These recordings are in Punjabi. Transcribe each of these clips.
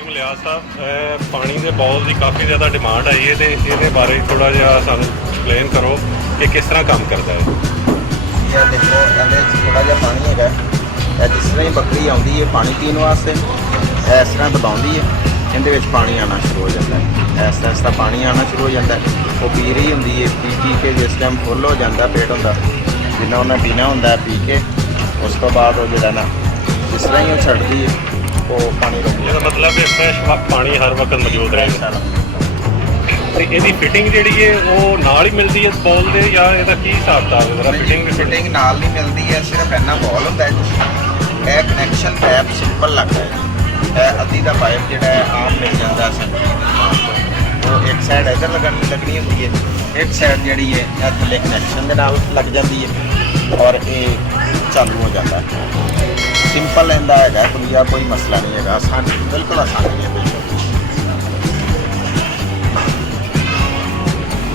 ਵਾਲੇਕੁਮ ਲਿਆਜ਼ ਸਾਹਿਬ, ਪਾਣੀ ਦੇ ਬੋਲ ਦੀ ਕਾਫੀ ਜ਼ਿਆਦਾ ਡਿਮਾਂਡ ਆਈ ਹੈ ਤੇ ਇਹਦੇ ਬਾਰੇ ਥੋੜਾ ਜਿਹਾ ਸਾਨੂੰ ਐਕਸਪਲੇਨ ਕਰੋ ਕਿ ਕਿਸ ਤਰ੍ਹਾਂ ਕੰਮ ਕਰਦਾ ਹੈ। ਇਹ ਦੇਖੋ ਇਹਦੇ 'ਚ ਥੋੜਾ ਜਿਹਾ ਪਾਣੀ ਹੈਗਾ। ਇਹ ਜਿਸ ਤਰ੍ਹਾਂ ਹੀ ਬੱਕਰੀ ਆਉਂਦੀ ਹੈ ਪਾਣੀ ਪੀਣ ਵਾਸਤੇ, ਇਸ ਤਰ੍ਹਾਂ ਦਬਾਉਂਦੀ ਹੈ, ਇਹਦੇ ਵਿੱਚ ਪਾਣੀ ਆਉਣਾ ਸ਼ੁਰੂ ਹੋ ਜਾਂਦਾ ਹੈ। ਇਸ ਤਰ੍ਹਾਂ ਪਾਣੀ ਆਉਣਾ ਸ਼ੁਰੂ ਹੋ ਜਾਂਦਾ ਹੈ। ਉਹ ਪੀ ਰਹੀ ਹੁੰਦੀ ਹੈ, ਪੀ ਕੇ ਜਿਸ ਟਾਈਮ ਫੁੱਲ ਹੋ ਜਾਂਦਾ ਪੇਟ ਹੁੰਦਾ, ਜਿੰਨਾ ਉਹਨਾਂ ਪੀਣਾ ਹੁੰਦਾ ਪੀ ਕੇ ਉਸ ਤੋਂ ਬਾਅਦ ਉਹ ਜਿਹੜਾ ਨਾ ਜਿਸ ਤਰ੍ਹਾਂ ਹੀ ਉਹ ਛੱਡਦੀ ਹੈ ਉਹ ਪਾਣੀ ਰੁਕ ਇਹਦਾ ਮਤਲਬ ਕਿ ਫਰੈਸ਼ ਪਾਣੀ ਹਰ ਵਕਤ ਮੌਜੂਦ ਰਹੇਗਾ। ਤੇ ਇਹਦੀ ਫਿਟਿੰਗ ਜਿਹੜੀ ਹੈ ਉਹ ਨਾਲ ਹੀ ਮਿਲਦੀ ਹੈ ਬੋਲ ਦੇ, ਜਾਂ ਇਹਦਾ ਕੀ ਹਿਸਾਬ ਕਿਤਾਬ ਹੈ? ਫਿਟਿੰਗ ਨਾਲ ਨਹੀਂ ਮਿਲਦੀ ਹੈ, ਸਿਰਫ ਇੰਨਾ ਬੋਲ ਹੁੰਦਾ ਹੈ ਜੀ। ਇਹ ਕਨੈਕਸ਼ਨ ਪੈਪ ਸਿੰਪਲ ਲੱਗਦਾ ਹੈ। ਇਹ ਅੱਧੀ ਦਾ ਪਾਈਪ ਜਿਹੜਾ ਹੈ ਆਮ ਮਿਲ ਜਾਂਦਾ ਸਾਨੂੰ ਦੁਕਾਨ ਤੋਂ। ਉਹ ਇੱਕ ਸਾਈਡ ਇੱਧਰ ਲੱਗਣੀ ਹੁੰਦੀ ਹੈ, ਇੱਕ ਸਾਈਡ ਜਿਹੜੀ ਹੈ ਇਹ ਥੱਲੇ ਕਨੈਕਸ਼ਨ ਦੇ ਨਾਲ ਲੱਗ ਜਾਂਦੀ ਹੈ ਔਰ ਇਹ ਚਾਲੂ ਹੋ ਜਾਂਦਾ ਹੈ। ਸਿੰਪਲ ਇਹਦਾ ਹੈਗਾ, ਕੋਈ ਮਸਲਾ ਨਹੀਂ ਹੈਗਾ, ਆਸਾਨ, ਬਿਲਕੁਲ ਆਸਾਨੀ ਹੈ।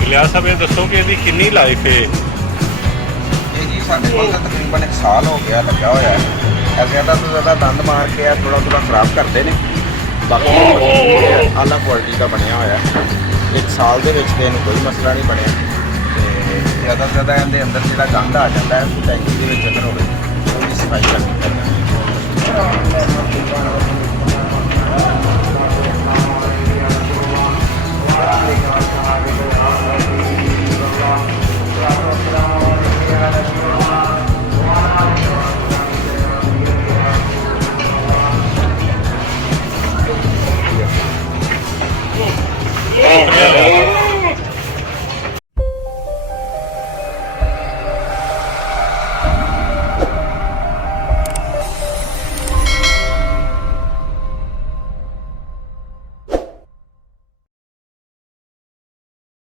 ਲਿਆਜ਼ ਸਾਹਿਬ ਇਹ ਦੱਸੋ ਕਿ ਇਹਦੀ ਕਿੰਨੀ ਲਾਈਫ ਹੈ? ਇਹ ਜੀ ਸਾਡੇ ਕੋਲ ਤਾਂ ਤਕਰੀਬਨ 1 ਸਾਲ ਹੋ ਗਿਆ ਲੱਗਾ ਹੋਇਆ ਹੈ। ਇਹ ਜ਼ਿਆਦਾ ਤੋਂ ਜ਼ਿਆਦਾ ਦੰਦ ਮਾਰ ਕੇ ਥੋੜਾ ਖਰਾਬ ਕਰਦੇ ਨੇ, ਬਾਕੀ ਆਲਾ ਕੁਆਲਿਟੀ ਦਾ ਬਣਿਆ ਹੋਇਆ। 1 ਸਾਲ ਦੇ ਵਿੱਚ ਇਹਨੂੰ ਕੋਈ ਮਸਲਾ ਨਹੀਂ ਬਣਿਆ। ਤੇ ਜ਼ਿਆਦਾ ਤੋਂ ਜ਼ਿਆਦਾ ਇਹਦੇ ਅੰਦਰ ਜਿਹੜਾ ਗੰਦ ਆ ਜਾਂਦਾ ਹੈ ਟੈਂਕੀ ਦੇ ਵਿੱਚ ਅਗਰ ਹੋਵੇ ਉਹਦੀ ਸਫਾਈ ਕਰਨੀ ਪੈਂਦੀ ਹੈ।